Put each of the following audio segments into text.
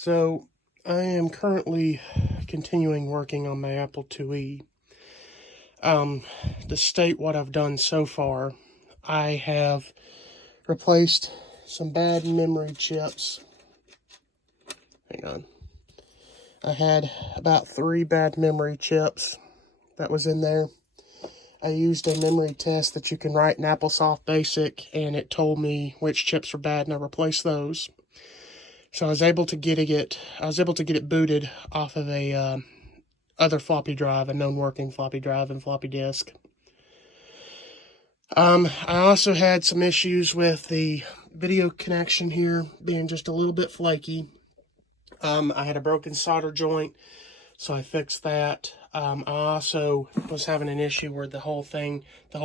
So I am currently continuing working on my Apple IIe. To state what I've done so far, I have replaced some bad memory chips. Hang on. I had about 3 bad memory chips that was in there. I used a memory test that you can write in AppleSoft Basic, and it told me which chips were bad, and I replaced those. So I was able to get it booted off of a other floppy drive, a known working floppy drive and floppy disk. I also had some issues with the video connection here being just a little bit flaky. I had a broken solder joint, so I fixed that. I also was having an issue where the whole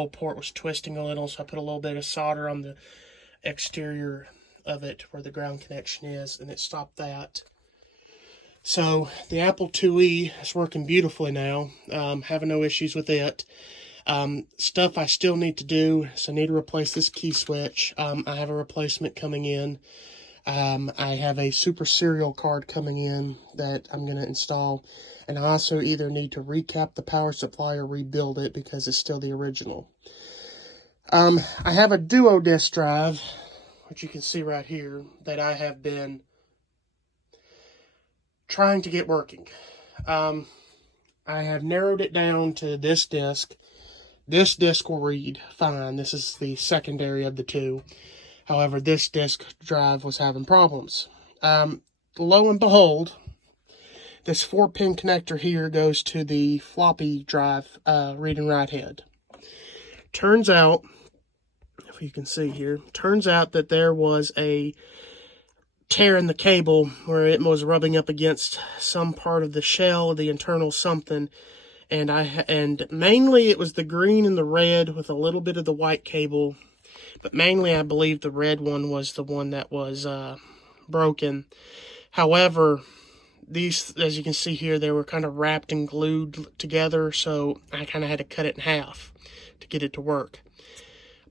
port was twisting a little, so I put a little bit of solder on the exterior of it where the ground connection is, and it stopped that. So the Apple IIe is working beautifully now. Having no issues with it. Stuff I still need to do, so I need to replace this key switch. I have a replacement coming in. I have a super serial card coming in that I'm going to install, and I also either need to recap the power supply or rebuild it because it's still the original. I have a DuoDisk drive, which you can see right here, that I have been trying to get working. I have narrowed it down to this disk. This disk will read fine. This is the secondary of the two. However, this disk drive was having problems. Lo and behold, this 4-pin connector here goes to the floppy drive read and write head. Turns out, if you can see here, turns out that there was a tear in the cable where it was rubbing up against some part of the shell, the internal something, and mainly it was the green and the red with a little bit of the white cable. But mainly, I believe the red one was the one that was broken. However, these, as you can see here, they were kind of wrapped and glued together, so I kind of had to cut it in half to get it to work.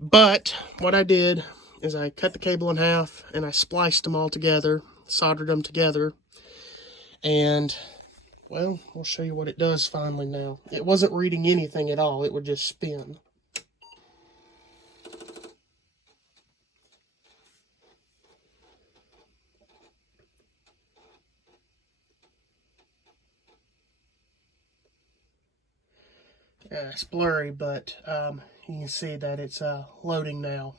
But what I did is I cut the cable in half, and I spliced them all together, soldered them together, and, well, I'll show you what it does finally now. It wasn't reading anything at all. It would just spin. Yeah, it's blurry, but you can see that it's loading now.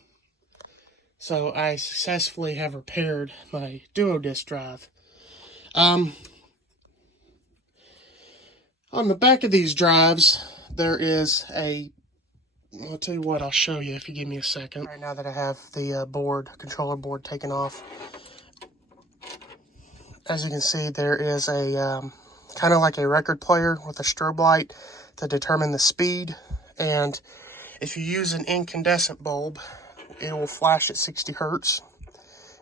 So I successfully have repaired my DuoDisk drive. On the back of these drives, there is I'll tell you what, I'll show you if you give me a second. Right now that I have the controller board taken off, as you can see, there is a kind of like a record player with a strobe light to determine the speed, and if you use an incandescent bulb, it will flash at 60 hertz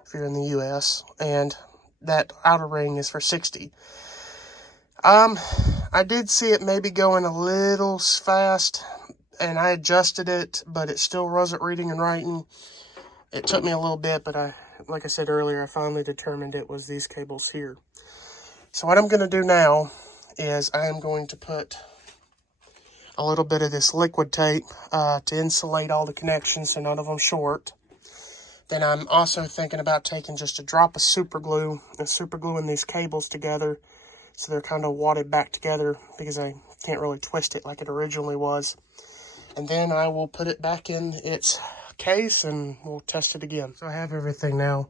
if you're in the US, and that outer ring is for 60. I did see it maybe going a little fast, and I adjusted it, but it still wasn't reading and writing. It took me a little bit, but like I said earlier, I finally determined it was these cables here. So what I'm going to do now is I am going to put a little bit of this liquid tape to insulate all the connections so none of them short. Then I'm also thinking about taking just a drop of super glue and super gluing these cables together so they're kind of wadded back together because I can't really twist it like it originally was. And then I will put it back in its case and we'll test it again. So I have everything now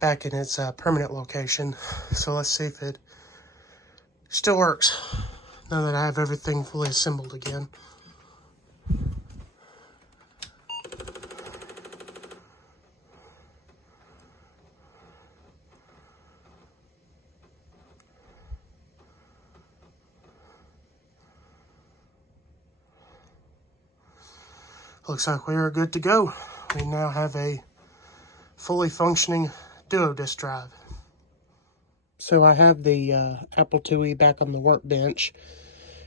back in its permanent location. So let's see if it still works now that I have everything fully assembled again. Looks like we are good to go. We now have a fully functioning DuoDisk drive. So I have the Apple IIe back on the workbench.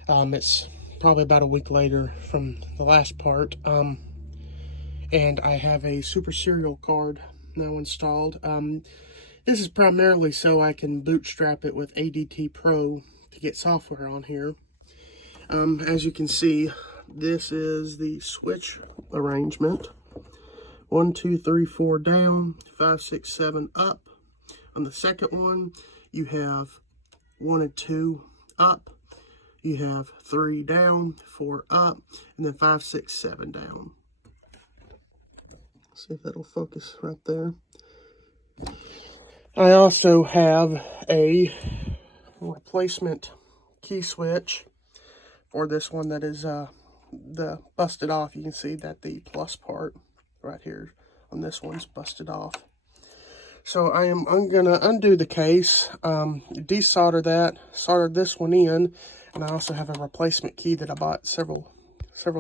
It's probably about a week later from the last part. And I have a super serial card now installed. This is primarily so I can bootstrap it with ADT Pro to get software on here. As you can see, this is the switch arrangement. 1, 2, 3, 4 down, 5, 6, 7 up. On the second one, you have 1 and 2 up. You have 3 down, 4 up, and then 5, 6, 7 down. See if that'll focus right there. I also have a replacement key switch for this one that is the busted off. You can see that the plus part right here on this one's busted off. So I'm gonna undo the case, desolder that, solder this one in, and I also have a replacement key that I bought several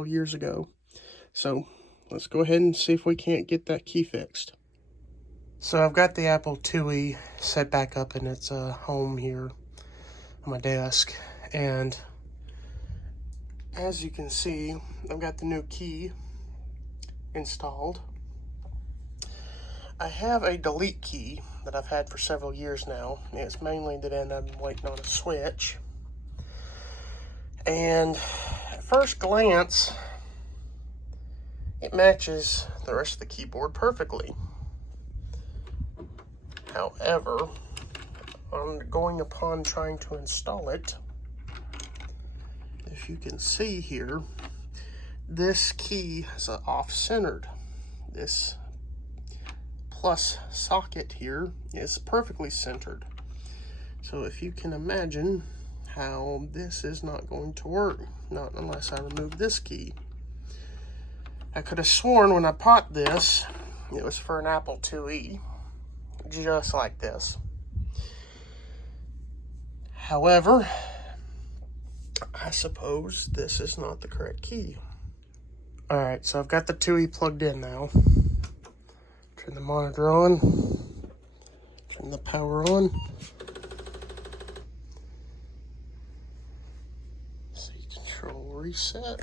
years ago. So let's go ahead and see if we can't get that key fixed. So I've got the Apple IIe set back up in its home here on my desk, and as you can see, I've got the new key installed. I have a delete key that I've had for several years now. It's mainly that I'm waiting on a switch. And at first glance, it matches the rest of the keyboard perfectly. However, going upon trying to install it, if you can see here, this key is off-centered. This plus socket here is perfectly centered. So if you can imagine how this is not going to work, not unless I remove this key. I could have sworn when I bought this, it was for an Apple IIe, just like this. However, I suppose this is not the correct key. Alright, so I've got the IIe plugged in now. Turn the monitor on. Turn the power on. See, control reset.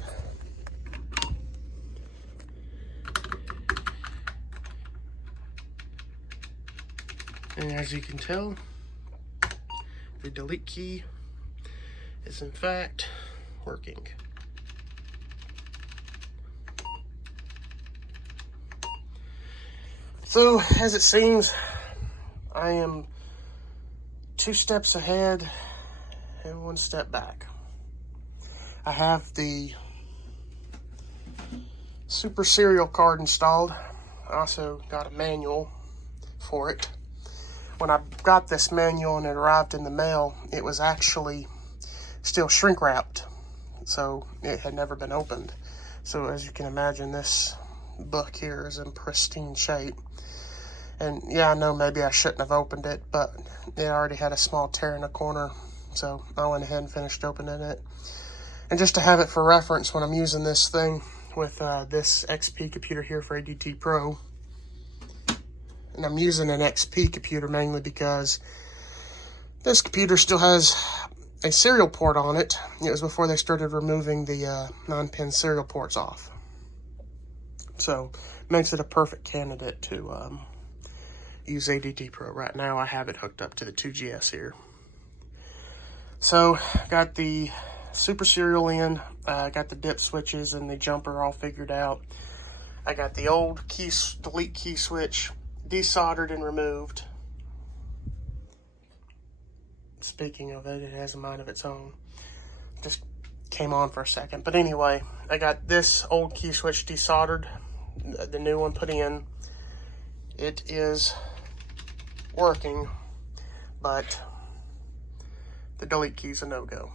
And as you can tell, the delete key is in fact working. So, as it seems, I am 2 steps ahead and 1 step back. I have the Super Serial card installed. I also got a manual for it. When I got this manual and it arrived in the mail, it was actually still shrink wrapped, so it had never been opened. So as you can imagine, this book here is in pristine shape. And yeah, I know maybe I shouldn't have opened it, but it already had a small tear in the corner, so I went ahead and finished opening it. And just to have it for reference when I'm using this thing with this XP computer here for ADT Pro, and I'm using an XP computer mainly because this computer still has a serial port on it. It was before they started removing the 9-pin serial ports off. So, makes it a perfect candidate to use ADT Pro. Right now, I have it hooked up to the 2GS here. So, got the Super Serial in, got the dip switches and the jumper all figured out. I got the old delete key switch desoldered and removed. Speaking of it, it has a mind of its own. Just came on for a second. But anyway, I got this old key switch desoldered, the new one put in. It is working, but the delete key is a no-go.